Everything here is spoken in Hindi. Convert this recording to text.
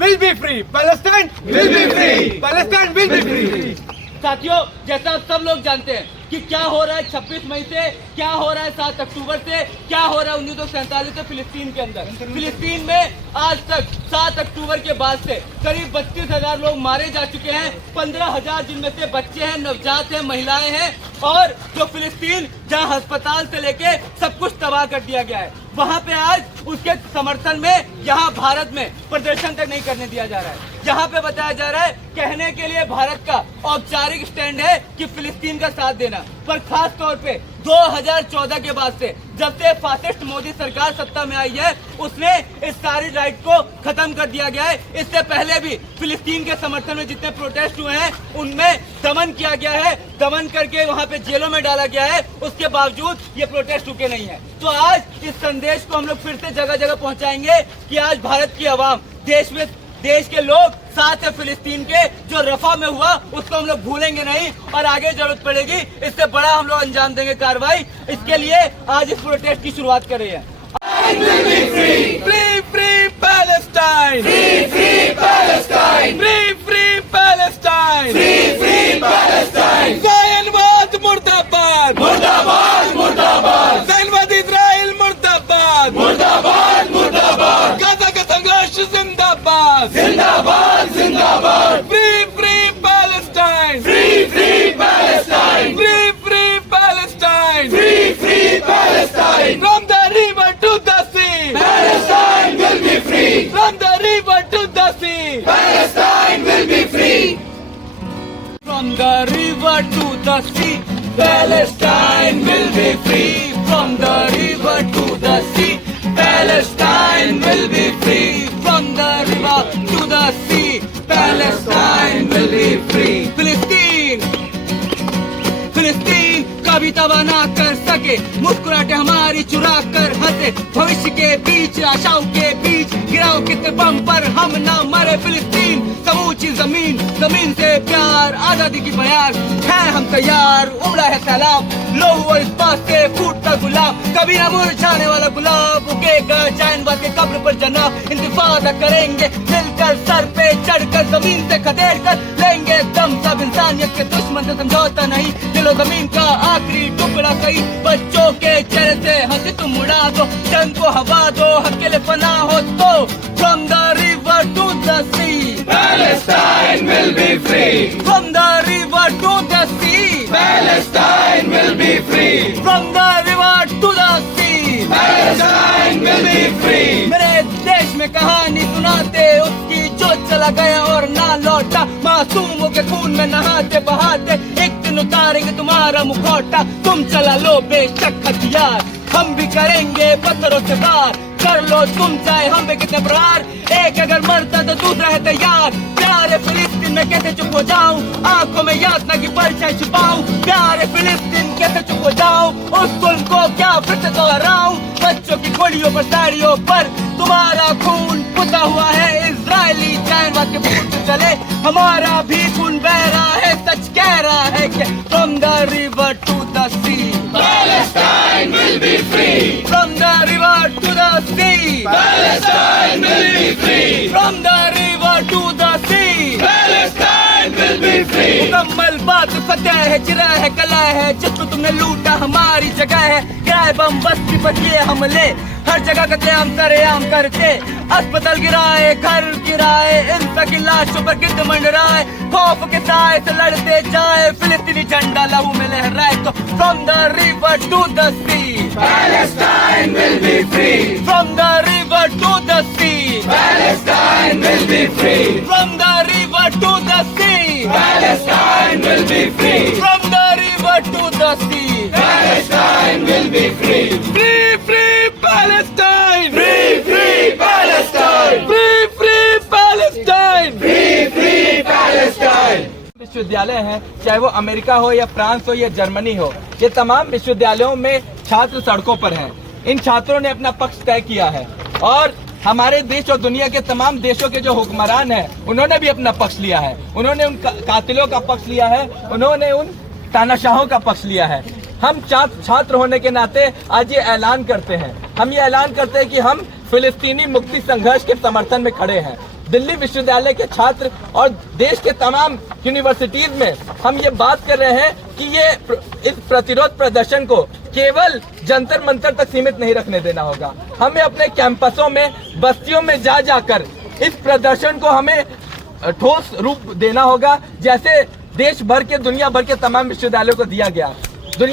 will be free. Palestine will be free. Palestine will be free. साथियों, जैसा आप सब लोग जानते हैं कि क्या हो रहा है 26 मई से, क्या हो रहा है 7 अक्टूबर से, क्या हो रहा है 1947 से फिलिस्तीन के अंदर। फिलिस्तीन में आज तक 7 अक्टूबर के बाद से करीब 32,000 लोग मारे जा चुके हैं। 15,000 जिनमें से बच्चे हैं, नवजात हैं, महिलाएं हैं। और जो फिलिस्तीन जहां अस्पताल से लेके सब कुछ तबाह कर दिया गया है, वहां पे आज उसके समर्थन में यहाँ भारत में प्रदर्शन तक नहीं करने दिया जा रहा है। यहाँ पे बताया जा रहा है कहने के लिए भारत का औपचारिक स्टैंड है कि फिलिस्तीन का साथ देना, पर खास तौर पे 2014 के बाद से जब से फासिस्ट मोदी सरकार सत्ता में आई है, उसने इस सारी राइट को खत्म कर दिया गया है। इससे पहले भी फिलिस्तीन के समर्थन में जितने प्रोटेस्ट हुए हैं उनमें दमन किया गया है, दमन करके वहाँ पे जेलों में डाला गया है। उसके बावजूद ये प्रोटेस्ट रुके नहीं है। तो आज इस संदेश को हम लोग फिर से जगह जगह पहुँचाएंगे कि आज भारत की आवाम, देश के लोग साथ है फिलिस्तीन के। जो रफा में हुआ उसको हम लोग भूलेंगे नहीं और आगे जरूरत पड़ेगी इससे बड़ा हम लोग अंजाम देंगे कार्रवाई। इसके लिए आज इस प्रोटेस्ट की शुरुआत कर रहे हैं। Free, free Palestine. Free, free Palestine. Free, free Palestine. Free, free Palestine. ज़ायनवाद मुर्दाबाद. मुर्दाबाद, मुर्दाबाद. ज़ायनवाद इज़राइल मुर्दाबाद. मुर्दाबाद, मुर्दाबाद. गाज़ा का संघर्ष जिंदाबाद. जिंदाबाद, जिंदाबाद. Free, free Palestine. Free, free Palestine. Free, free Palestine. Free, free Palestine. From the river to the sea, Palestine will be free. From the river to the sea, Palestine will be free. From the river to the sea, Palestine will be free. From the river to the sea, Palestine will be free. From the river to the sea, Palestine will be free. फिलिस्तीन कभी तबाह ना कर सके, मुस्कुराहटें हमारी चुरा कर हंसे। भविष्य के बीच, आशाओं के बीच गिराओ कितने बम पर हम ना मरे। फिलिस्तीन समूची जमीन, जमीन से प्यार, आजादी की बयार है हम तैयार। उमड़ा है सैलाब, लोहू और इस्पात से फूटता गुलाब। कभी न मुरझाने वाला गुलाब उगेगा ज़ायनवाद के कब्र पर जनाब। इंतिफादा करेंगे मिलकर, सर पे चढ़कर, जमीन से खदेड़ कर लेंगे दम। सब इंसानियत के दुश्मन से समझौता नहीं, दिलो जमीन का आखिरी टुकड़ा सही। बच्चों के चेहरे से हंसी तुम उड़ा दो, जंग को हवा दो, हक के लिए फना हो तो। From the river to the sea, Palestine will be free. From the river to the sea, Palestine will be free. From the river to the sea, Palestine will be free. मेरे देश में कहानी सुनाते उसकी जो चला गया और ना लौटा। मासूमों के खून में नहाते बहाते एक दिन उतारेंगे तुम्हारा मुखौटा। तुम चला लो बेशक हथियार, हम भी करेंगे पत्थरों से वार। कर लो तुम चाहे हम पे कितने प्रहार, एक अगर मरता तो दूसरा है तैयार। प्यारे फिलिस्तीन में कैसे चुप हो जाऊं, आंखों में यातना की परछाई छुपाऊं। प्यारे फिलिस्तीन कैसे चुप हो जाऊं, उस जुल्म को क्या फिर से दोहराऊं। बच्चों की गोलियों पर, साड़ियों पर तुम्हारा खून पुता हुआ है। इजरायली ज़ायनवाद के बूट चले, हमारा भी खून बह रहा है। सच कह रहा है कि from the river to the sea, Palestine will be free. From the river to the sea, Palestine will be free. From the river to the sea, Palestine will be free. मुकम्मल बात फतेह है, चिरा है, कला है, जिसको तुमने लूटा हमारी जगह है। गिराए बम बस्ती पर किए हमले, हर जगह कत्लेआम सरेआम करते। अस्पताल गिराए, घर गिराए, इंसान की लाशों पर गिद्ध मंडराए। खौफ के साए से लड़ते जाए, फिलिस्तीनी झंडा लहू में लहराए तो। From the river to the sea, Palestine will be free. From the river to the sea, Palestine will be free. From the river to the sea, Palestine will be free. From the river to the sea, Palestine will be free. Free, free Palestine. Free, free Palestine. Free, free Palestine. Free, free Palestine. विश्वविद्यालय हैं, चाहे वो अमेरिका हो या फ्रांस हो या जर्मनी हो, ये तमाम विश्वविद्यालयों में छात्र सड़कों पर हैं। इन छात्रों ने अपना पक्ष तय किया है और हमारे देश और दुनिया के तमाम देशों के जो हुक्मरान हैं उन्होंने भी अपना पक्ष लिया है। उन्होंने उन कातिलों का पक्ष लिया है, उन्होंने उन तानाशाहों का पक्ष लिया है। हम छात्र होने के नाते आज ये ऐलान करते हैं, हम ये ऐलान करते हैं कि हम फिलिस्तीनी मुक्ति संघर्ष के समर्थन में खड़े हैं। दिल्ली विश्वविद्यालय के छात्र और देश के तमाम यूनिवर्सिटीज में हम ये बात कर रहे हैं कि इस प्रतिरोध प्रदर्शन को केवल जंतर मंतर तक सीमित नहीं रखने देना होगा। हमें अपने कैंपसों में, बस्तियों में जाकर इस प्रदर्शन को हमें ठोस रूप देना होगा, जैसे देश भर के, दुनिया भर के तमाम विश्वविद्यालयों को दिया गया।